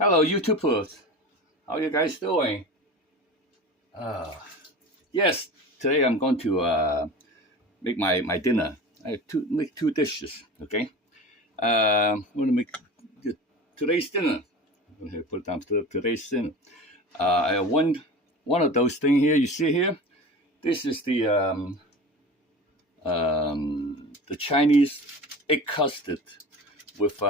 Hello, YouTubers. How you guys doing? Yes, today I'm going to make my dinner. I make two dishes. Okay. I'm going to make today's dinner. I'm going to put down today's dinner. I have one of those things here. You see here. This is the Chinese egg custard with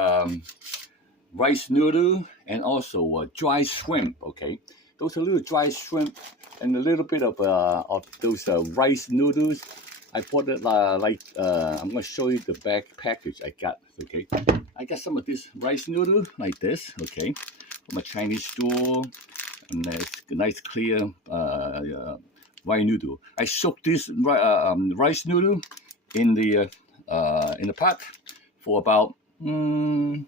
rice noodle and also dry shrimp. Okay, those are little dry shrimp and a little bit of those rice noodles. I bought it I'm gonna show you the back package I got. Okay, I got some of this rice noodle like this. Okay, from a Chinese store, and it's a nice clear rice noodle. I soaked this rice noodle in the pot for about 20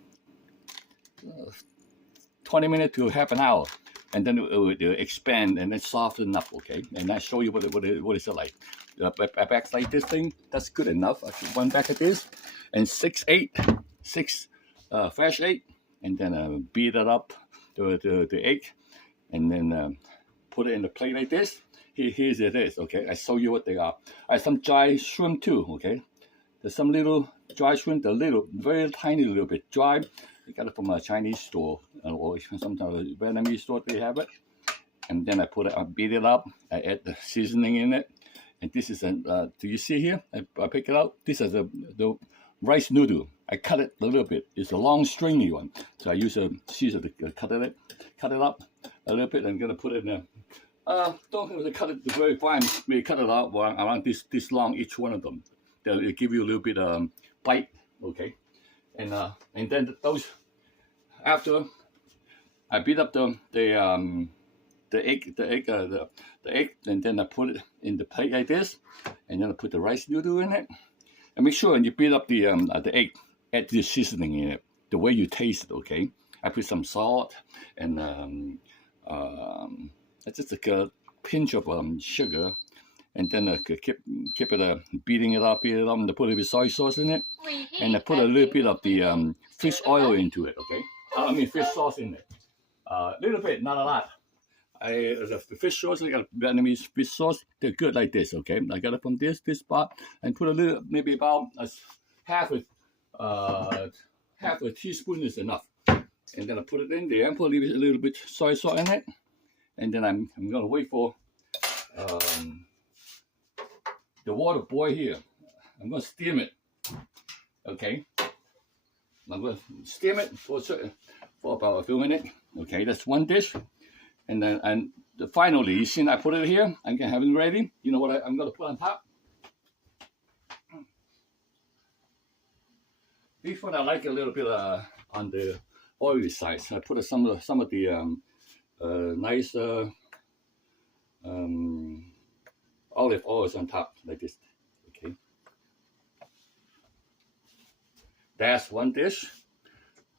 minutes to half an hour, and then it would expand and then soften up. Okay, and I show you what it's like. A back like this thing, that's good enough. I should one back of this, and six fresh egg, and then beat it up the egg, and then put it in the plate like this. Here's it is. Okay, I show you what they are. I have some dry shrimp too. Okay, there's some little dry shrimp, very tiny little bit dry. I got it from a Chinese store or sometimes a Vietnamese store. They have it, and then I beat it up. I add the seasoning in it, and this is do you see here? I pick it out. This is the rice noodle. I cut it a little bit. It's a long stringy one, so I use a scissor to cut it up a little bit. I'm gonna put it in there. Don't have to cut it very fine. Maybe cut it out around this long, each one of them. They'll give you a little bit bite. Okay, and then those after I beat up the egg, and then I put it in the plate like this, and then I put the rice noodle in it, and make sure when you beat up the egg, add the seasoning in it the way you taste it. Okay, I put some salt and just a pinch of sugar, and then keep it beating it up, and I put a little bit soy sauce in it, and I put a little bit of the fish oil into it. Okay, I mean fish sauce in it, a little bit, not a lot. The fish sauce, I got Vietnamese fish sauce. They're good like this. Okay, I got it from this spot, and put a little, maybe about half a teaspoon is enough, and then I put it in there and put a little bit soy sauce in it, and then I'm gonna wait for the water boil here. I'm gonna steam it. Okay, I'm gonna steam it for about a few minutes. Okay, that's one dish, and then finally, you see, I put it here. I'm gonna have it ready. You know what I'm gonna put on top? This one I like a little bit on the oily side. So I put some of the nice olive oils on top like this. Okay, that's one dish.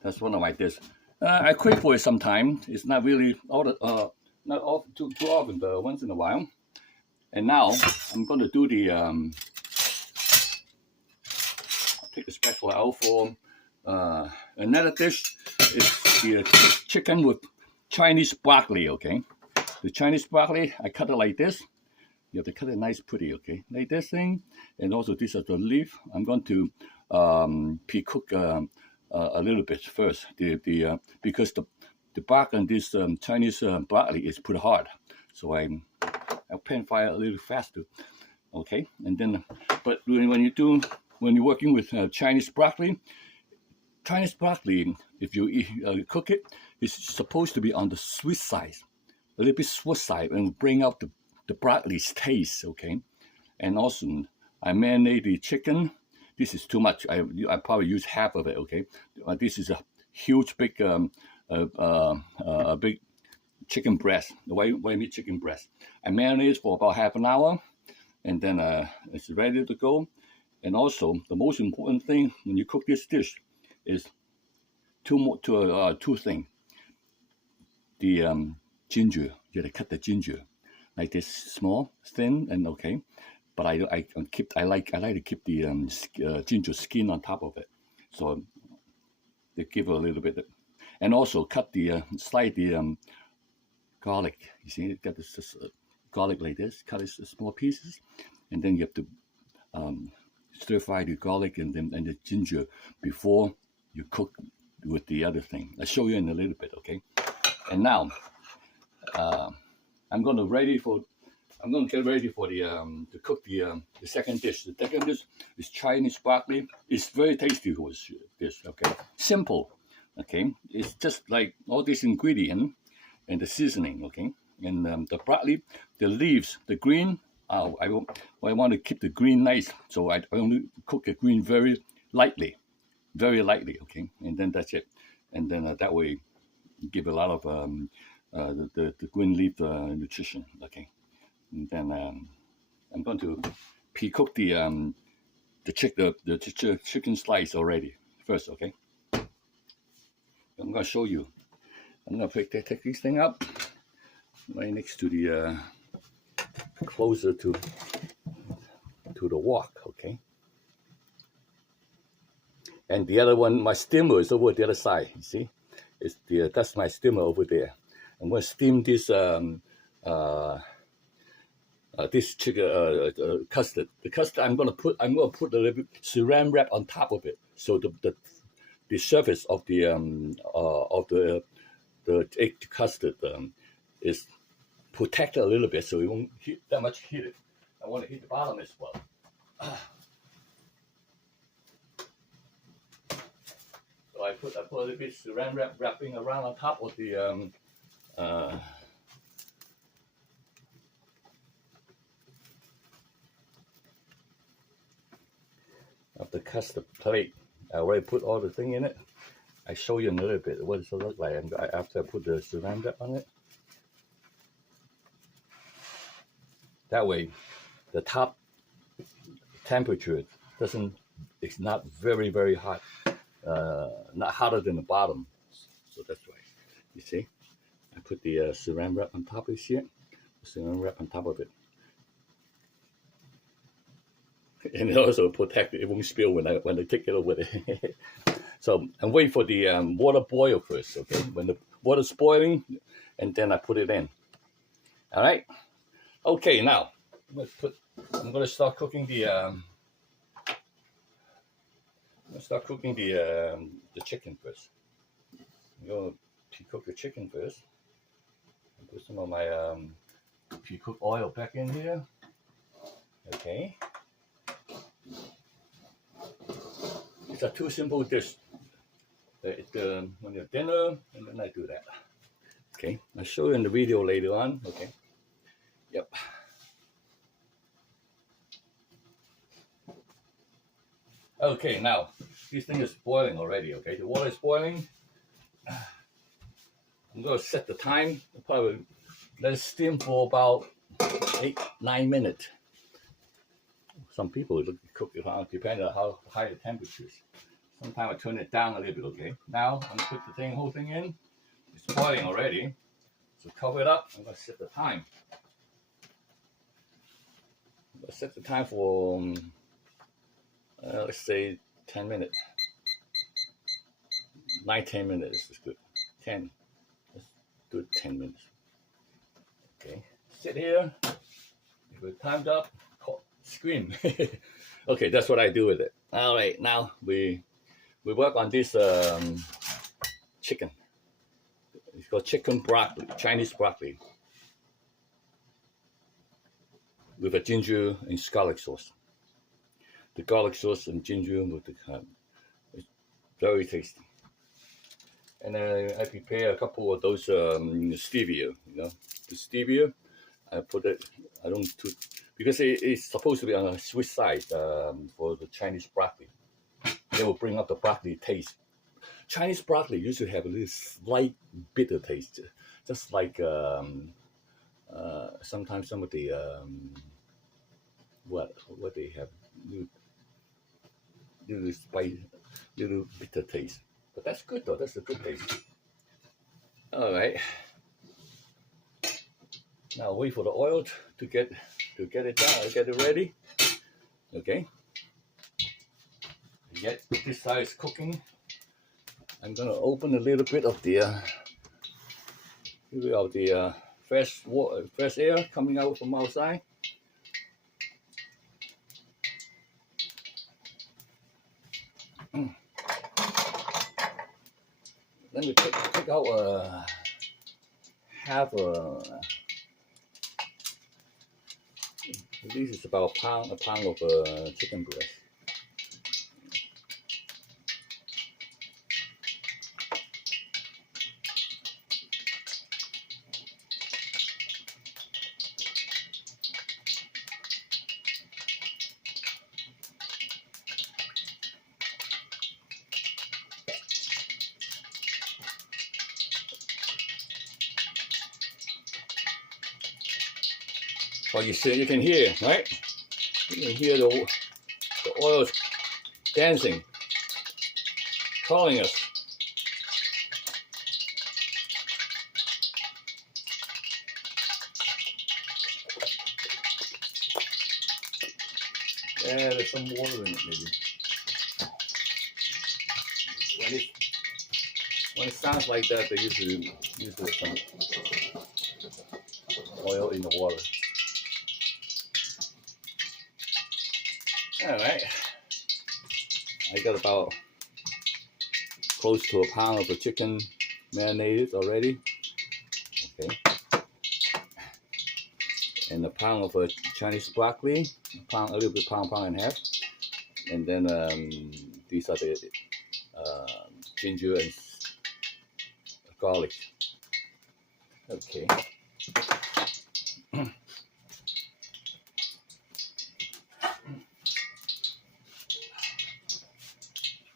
That's one of my dishes. I crave for it sometimes. It's not really too often, but once in a while. And now I'm going to do the take the spatula out for another dish. Is the chicken with Chinese broccoli. Okay, the Chinese broccoli, I cut it like this. You have to cut it nice, pretty. Okay, like this thing. And also this is the leaf. I'm going to pre-cook a little bit first. Because the bark on this Chinese broccoli is pretty hard, so I'll pan fire a little faster. Okay, and then but when you're working with Chinese broccoli, if you cook it, it's supposed to be on the sweet side, a little bit sweet side, and bring out the broccoli's taste. Okay, and also I marinate the chicken. This is too much. I probably use half of it. Okay, this is a huge, big chicken breast, the white meat chicken breast. I marinate it for about half an hour, and then it's ready to go. And also, the most important thing when you cook this dish is two things. The ginger. You gotta cut the ginger like this, small, thin, and okay. But I like to keep the ginger skin on top of it, so they give a little bit. And also cut slide the garlic. You see, got this garlic like this. Cut it in small pieces, and then you have to stir fry the garlic and the ginger before you cook with the other thing. I'll show you in a little bit, okay? And now I'm going to get ready for to cook the second dish. The second dish is Chinese broccoli. It's very tasty dish, okay? Simple, okay? It's just like all this ingredient and the seasoning, okay? And the broccoli, the leaves, the green. I want to keep the green nice, so I only cook the green very lightly, okay? And then that's it. And then that way, give a lot of the green leaf nutrition, okay? And then I'm going to pre-cook the chicken slice already first, okay? I'm going to show you. I'm going to take this thing up right next to the closer to the wok, okay? And the other one, my steamer is over the other side. You see, that's my steamer over there. I'm going to steam this this chicken custard. The custard I'm going to put a little bit saran wrap on top of it, so the surface of the egg custard is protected a little bit, so it won't heat that much heat. I want to heat the bottom as well. So I put a little bit saran wrap wrapping around on top of the custard plate. I already put all the thing in it. I show you in a little bit what it look like after I put the saran wrap on it. That way, the top temperature it's not very hot, not hotter than the bottom. So that's why, you see, I put the saran wrap on top of here, saran wrap on top of it. And it also protect it won't spill when I take it over there. So I'm waiting for the water boil first, okay? When the water's boiling, and then I put it in. All right. Okay, now I'm gonna start cooking the chicken first. I'm gonna pre-cook the chicken first. Put some of my pre-cooked oil back in here. Okay. It's a too simple dish. When you're dinner, and then I do that. Okay, I'll show you in the video later on. Okay. Yep. Okay, now this thing is boiling already. Okay, the water is boiling. I'm gonna set the time. I'll probably let it steam for about 8-9 minutes. Some people cook it depending on how high the temperature is. Sometimes I turn it down a little bit. Okay, now I'm gonna put the whole thing in. It's boiling already, so cover it up. I'm gonna set the time. I'm gonna set the time for let's say 10 minutes. 9-10 minutes is good. 10. Let's do it 10 minutes. Okay, sit here. If it's timed up, scream. Okay, that's what I do with it. All right, now we work on this chicken. It's called chicken broccoli, Chinese broccoli, with a ginger and garlic sauce. The garlic sauce and ginger with the it's very tasty. And I prepare a couple of those stevia. The stevia. I put it. I don't because it's supposed to be on a sweet side for the Chinese broccoli. They will bring up the broccoli taste. Chinese broccoli usually have a little slight bitter taste, just like sometimes some of the what they have little spice, little bitter taste. But that's good though. That's a good taste. All right. Now wait for the oil to get it down. Get it ready. Okay. Get this side is cooking. I'm gonna open a little bit of the fresh water, fresh air coming out from outside. Let me take out half a. This is about a pound of chicken breast. Well, you can hear, right? You can hear the oil dancing, calling us. Yeah, there's some water in it, maybe. When it sounds like that, they usually some oil in the water. All right, I got about close to a pound of the chicken marinated already. Okay, and a pound of Chinese broccoli, a little bit pound and a half, and then these are the ginger and garlic. Okay.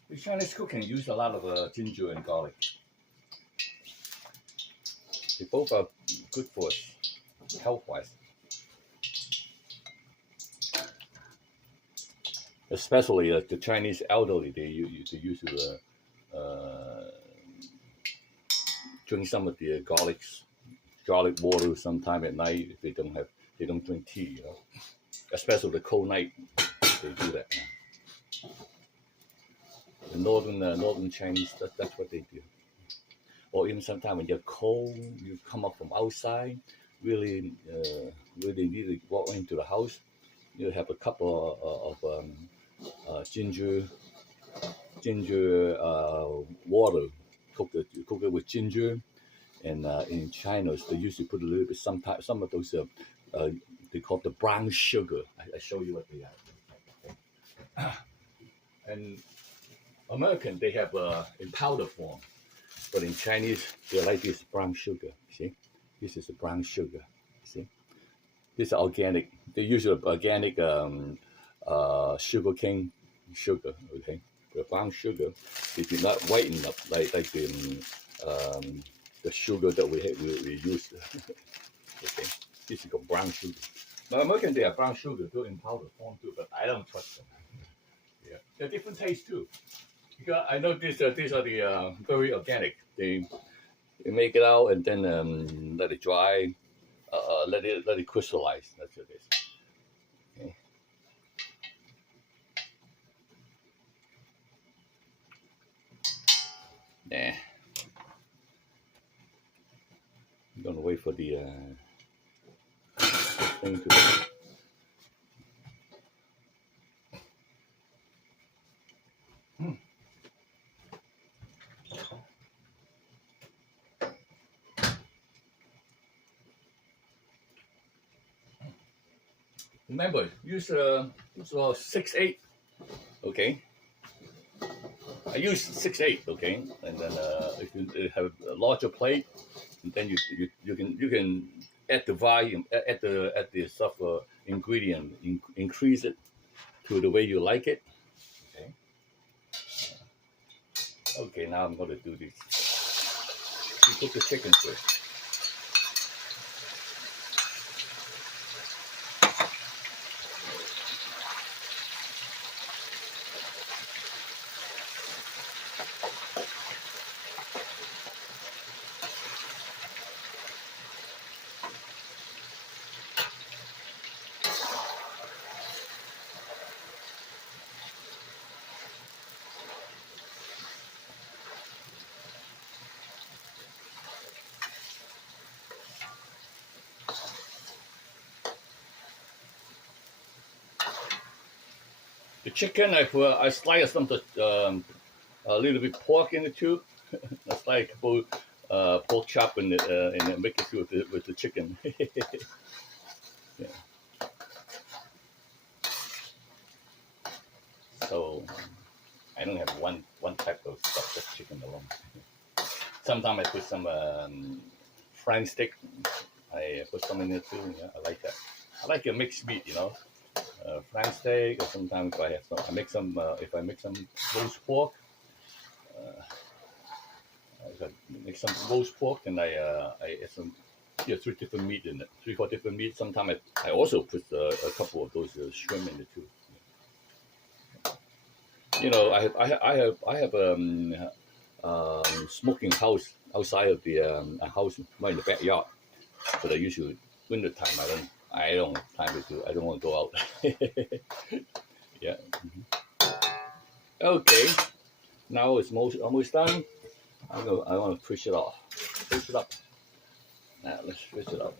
The Chinese cooking use a lot of ginger and garlic. They both are good for us, health-wise. Especially the Chinese elderly, they use to drink some of the garlic water sometime at night if they don't drink tea. Especially the cold night, they do that. The northern Chinese, that's what they do. Or even sometimes when you're cold, you come up from outside, really need to walk into the house. You have a cup of ginger water, cook it with ginger, and in China they usually put a little bit. Some of those they call the brown sugar. I show you what they are. And American they have in powder form, but in Chinese they like this brown sugar. See, this is a brown sugar. See, this is organic. They use organic sugar cane sugar. Okay, the brown sugar. It is not whiten up like the sugar that we use. Okay, this is called brown sugar. Now American they have brown sugar too in powder form too, but I don't trust them. Yeah, they're different taste too. Because I know these are the very organic. They make it out and then let it dry, let it crystallize. That's what it is. Okay. Nah. I'm gonna wait for the thing to. Remember, use 6/8. Okay. I use 6/8. Okay, and then if you have a larger plate, then you can add the volume, add the stuff ingredient, increase it to the way you like it. Okay. Okay, now I'm gonna do this. You cook the chicken first. chicken, I slice some a little bit pork in it too. I slice a couple pork chop and make it with the chicken. Yeah. So I don't have one type of stuff, just chicken alone. Sometimes I put some French stick. I put some in it too. Yeah, I like that. I like a mixed meat, French steak, or sometimes if I have some, if I make some roast pork. If I make some roast pork, then I add some 3 different meat in it, 3-4 different meat. Sometimes I also put a couple of those shrimp in it too. I have smoking house outside of the house right in the backyard. But I usually winter time I don't have time to do. I don't want to go out. Yeah. Okay. Now it's almost done. I want to push it off. Push it up. Now let's push it up.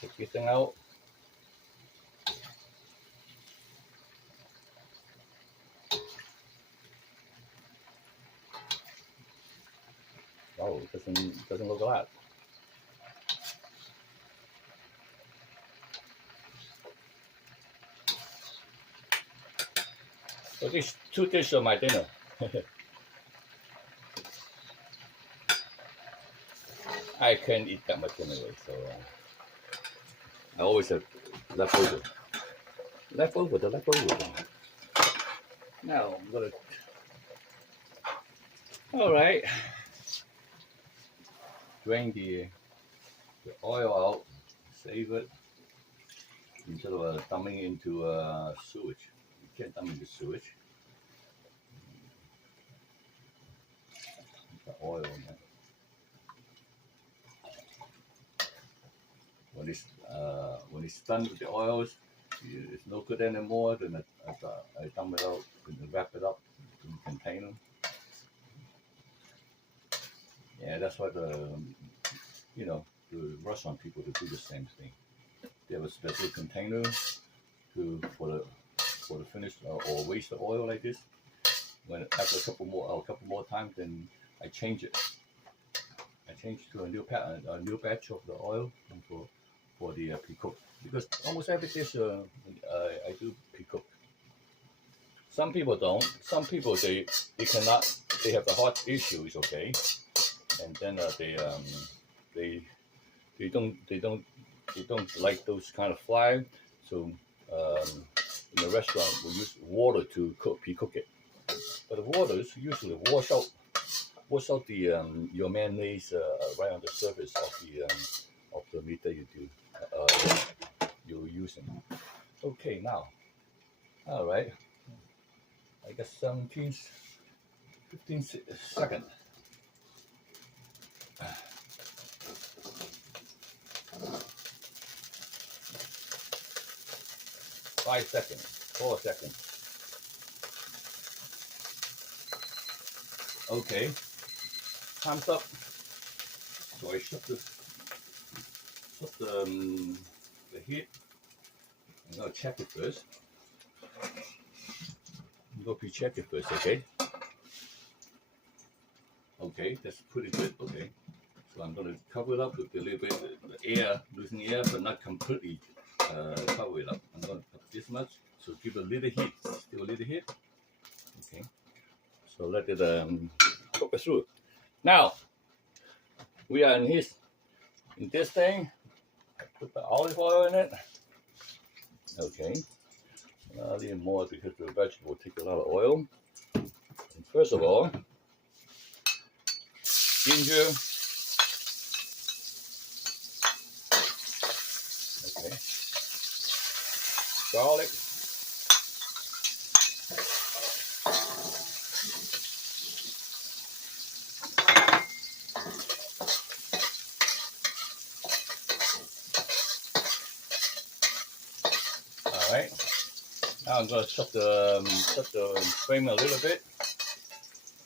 Take this thing out. Oh, it doesn't look a lot. So these 2 dishes are my dinner. I can't eat that much anyway, so I always have leftover. Leftover. Now I'm gonna. All right. Drain the oil out. Save it instead of dumping into sewage. You can't dump into sewage. The oil in there. When it's done with the oils, it's no good anymore. Then I dump it out and wrap it up in a container. Yeah, that's why the restaurant people to do the same thing. They have a special container for the finished or waste of oil like this. When after a couple more times, then I change it. I change to a new batch of the oil for the pre-cook, because almost every dish I do pre-cook. Some people don't. Some people they cannot. They have the heart issues. Okay, and then they don't like those kind of fly. So in the restaurant we use water to pre-cook it. But the water is usually wash out the your mayonnaise right on the surface of the meat that you're using. Okay, now, all right. I got 15 seconds. 5 seconds, 4 seconds. Okay, time's up. So I shut the heat. I'm gonna check it first. I'm gonna pre-check it first, okay? Okay, that's pretty good. Okay, so I'm gonna cover it up with a little bit of air, losing air, but not completely cover it up. I'm gonna put this much, so give it a little heat, still a little heat. Okay, so let it cook it through. Now we are in this thing. Put the olive oil in it. Okay, a little more because the vegetable take a lot of oil. And first of all, ginger. Okay, garlic. All right. Now I'm going to shut the flame a little bit,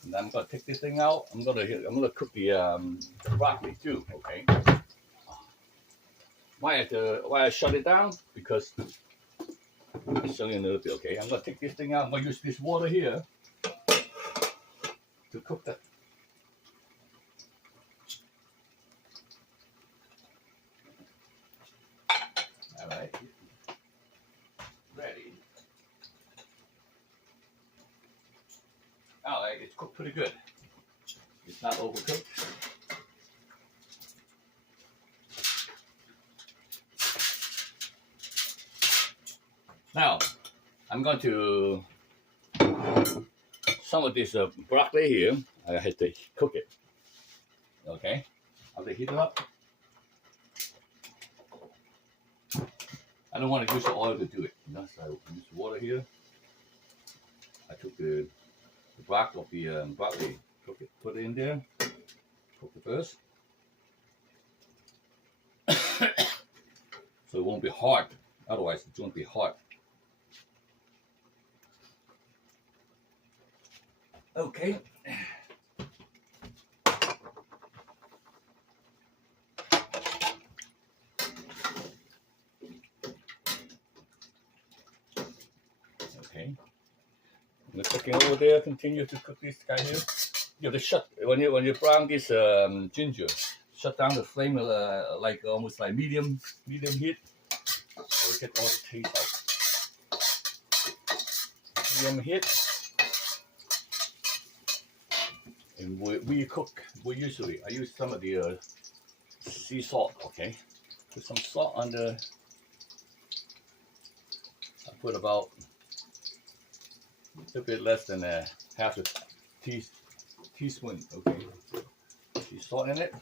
and I'm going to take this thing out. I'm going to cook the broccoli too. Okay. why I shut it down? Because it's showing a little bit. Okay, I'm gonna take this thing out. I'm gonna use this water here to cook that. All right, ready. All right, it's cooked pretty good. It's not overcooked. Now, I'm going to some of this broccoli here. I had to cook it. Okay, I'll heat it up. I don't want to use the oil to do it. So I use water here. I took the bark of the broccoli, put it in there. Cook it first, so it won't be hard. Otherwise, it won't be hard. Okay. Okay. We're cooking over there. Continue to cook this guy here. You have to shut when you brown this ginger. Shut down the flame like almost like medium heat, so we get all the taste out. Medium heat. And we cook. I use some of the sea salt. Okay, put some salt on the. I put about a bit less than half a teaspoon. Okay, sea salt in it.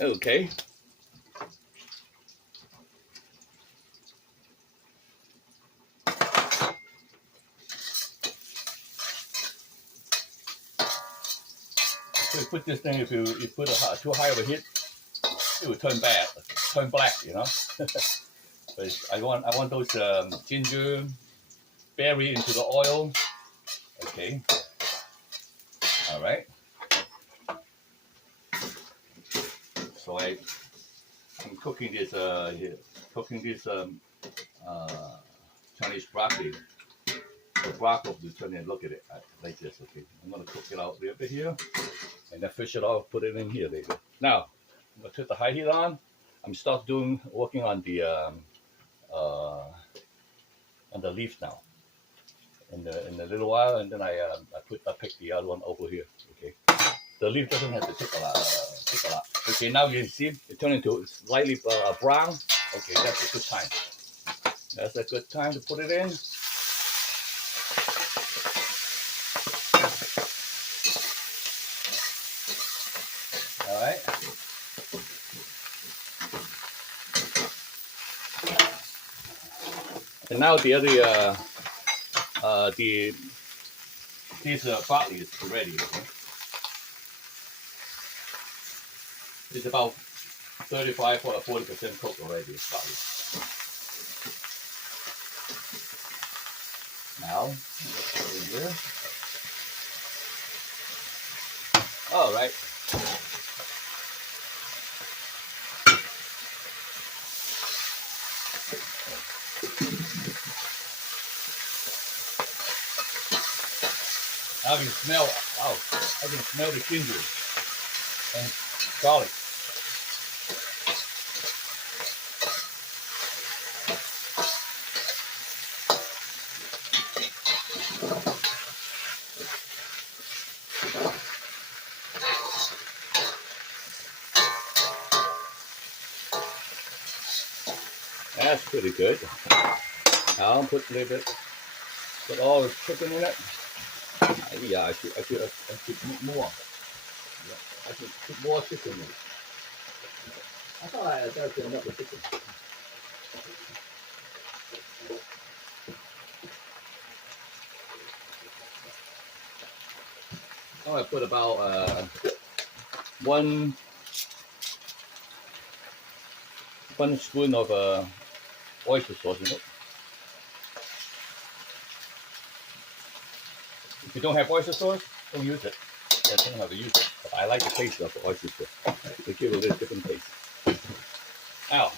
Okay. So you put this thing, if you put too high of a heat, it will turn black, you know. But I want those ginger berry into the oil. Okay. All right. So I'm cooking this Chinese broccoli. The broccoli, look at it like this. Okay, I'm gonna cook it out a little bit here, and then fish it off, put it in here later. Now I'm gonna put the high heat on. I'm working on the leaf now. In a little while, and then I pick the other one over here. Okay, the leaf doesn't have to take a lot. Okay, now you see it turned into slightly brown. Okay, that's a good time. That's a good time to put it in. All right. And now the other this broccoli is ready. Okay? It's about 35 or 40% cooked already. Broccoli. Now put it in here. All right. I can smell, wow, I can smell the ginger and garlic. That's pretty good. I'll put a little bit, put all the chicken in it. Yeah, I should put more. Yeah, I should put more chicken in. I thought I had enough of chicken. I put about one spoon of oyster sauce in it. you don't have oyster sauce, don't use it. You don't have to use it. But I like the taste of the oyster sauce. They give a little different taste. Now,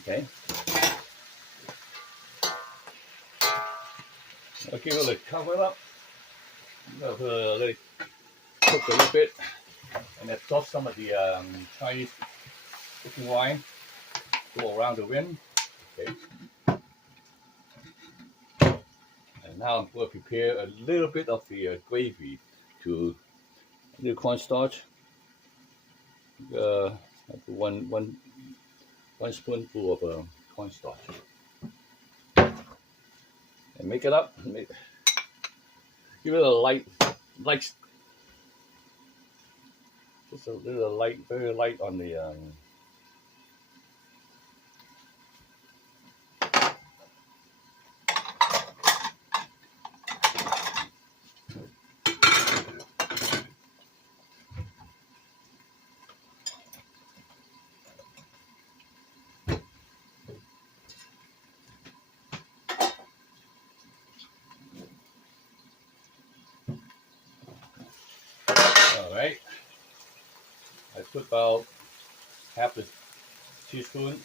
okay. I'll give it a cover up. Let it cook a little bit, and absorb some of the Chinese cooking wine. Go around the rim. Okay. And now I'm going to prepare a little bit of the gravy to a little cornstarch. One spoonful of cornstarch. And make it up. Give it a light, just a little light, very light on the all right. I put about half a teaspoon,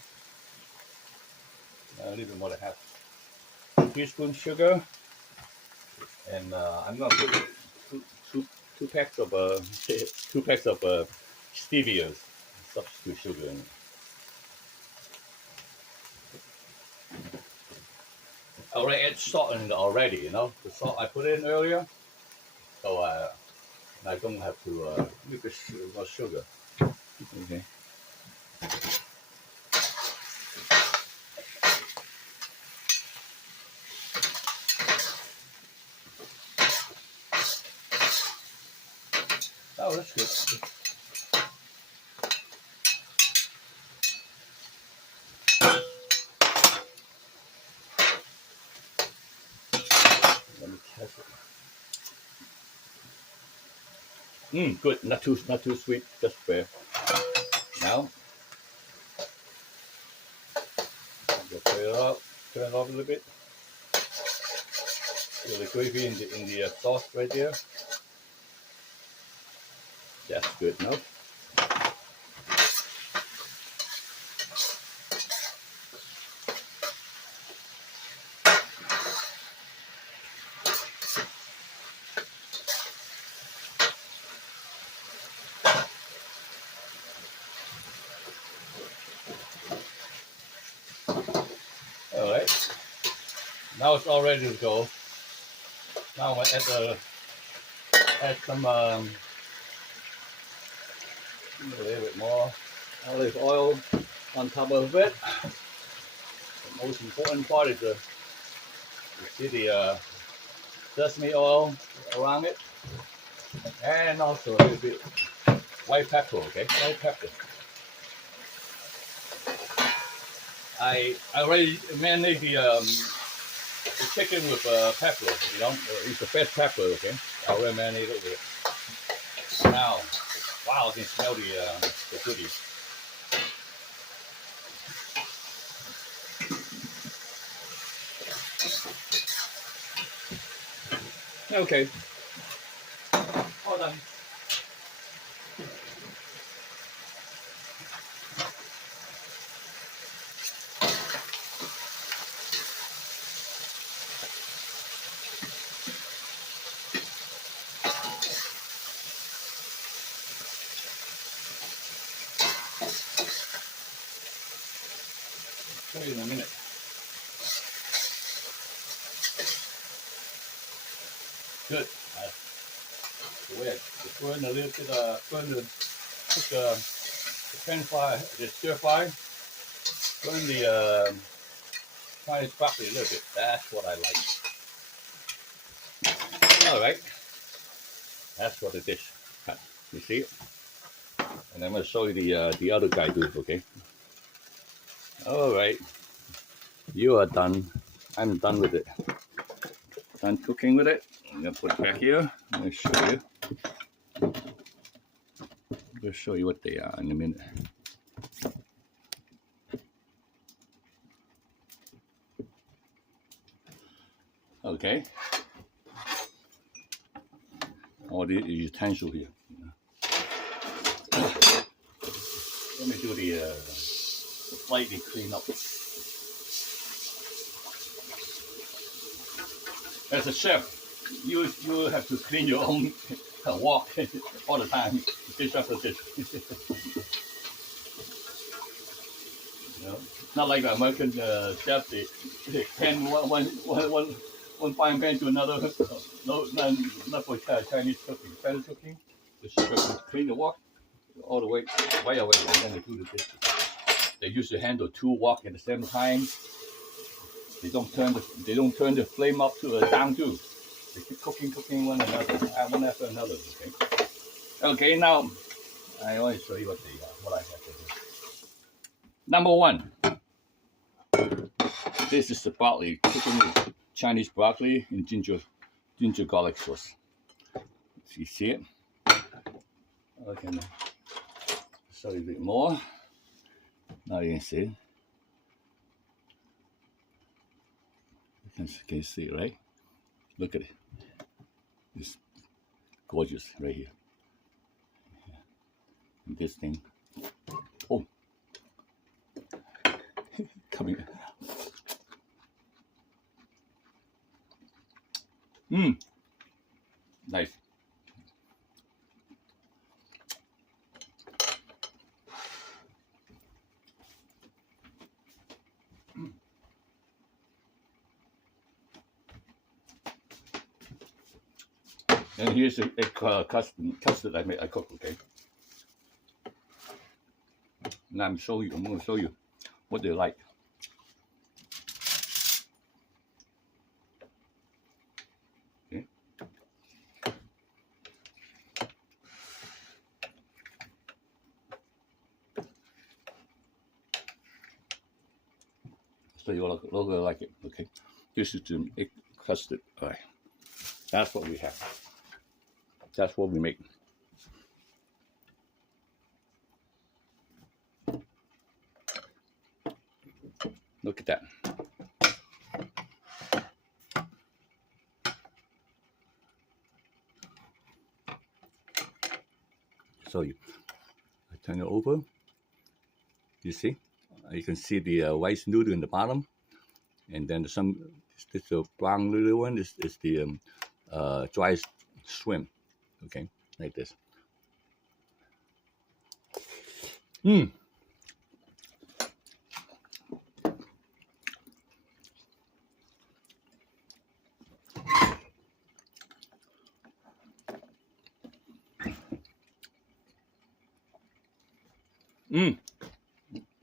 a little bit more than half teaspoon sugar, and I'm gonna put two packs of 2 packs of stevia, substitute sugar in it. I already add salt in it already, you know, the salt I put in earlier, so I don't have to make the sugar. Okay. Oh, that's good. Let me test it. Good. Not too sweet. Just fair. Now, just turn it off a little bit. Feel the gravy in the sauce right there. That's good enough. All right. Now it's all ready to go. Now I'm gonna add some a little bit more olive oil on top of it. The most important part is you see the sesame oil around it, and also a little bit white pepper. Okay, white pepper. I already marinate the chicken with pepper. You know, it's the best pepper. Okay, I already marinate it with it. Now, wow, I can smell the goodies. Okay, all done. Show you in a minute. Good. The way I burn a little bit, burn the pan fry, the stir fry, burn the Chinese broccoli a little bit. That's what I like. All right. That's what the dish. You see it? And I'm going to show you the other guy too. Okay. All right. You are done. I'm done with it. done cooking with it. I'm gonna put it back here. I'm gonna show you. I'm gonna show you what they are in a minute. Okay. All the utensil here. Let me do the slightly clean up. As a chef, you have to clean your own wok all the time, dish after dish. You know, not like American chefs. They pan one frying pan to another. No, not for Chinese cooking. Chinese cooking, the chef has to clean the wok all the way, right away, and then they do the dishes. They used to handle 2 wok at the same time. They don't turn the flame up to down too. They keep cooking one after another. Okay. Now I want to show you what I have here. Number 1. This is the broccoli, cooking with Chinese broccoli and ginger garlic sauce. You see it? Okay. Show you a bit more. Now you can see. You can see it, right? Look at it. It's gorgeous right here. And this thing. Oh. Coming. Nice. And here's a custard I cooked, okay? Now I'm going to show you what they like. Okay. So you look like it, okay? This is the egg custard, all right? That's what we have. That's what we make. Look at that. So I turn it over. You see? You can see the rice noodle in the bottom, and then this brown little one is the dry shrimp. Okay, like this.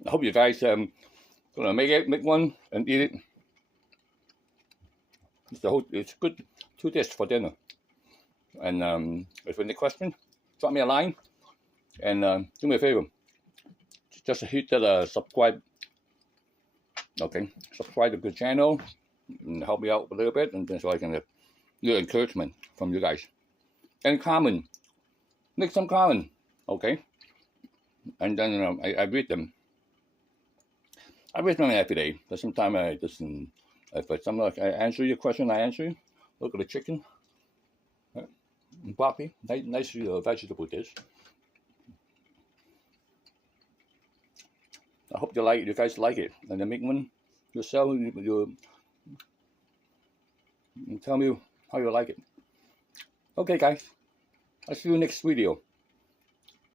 I hope you guys gonna make one and eat it. It's good 2 dishes for dinner. And if you have any questions, drop me a line and do me a favor. Just hit that subscribe. Okay, subscribe to the channel and help me out a little bit, and then so I can have little encouragement from you guys. And comment, make some comment, okay? And then I read them. I read them every day, but sometimes I just if I answer your question, I answer you. Look at the chicken. Broccoli, nice vegetable dish. I hope you guys like it, and then make one yourself. You tell me how you like it. Okay, guys. I'll see you next video.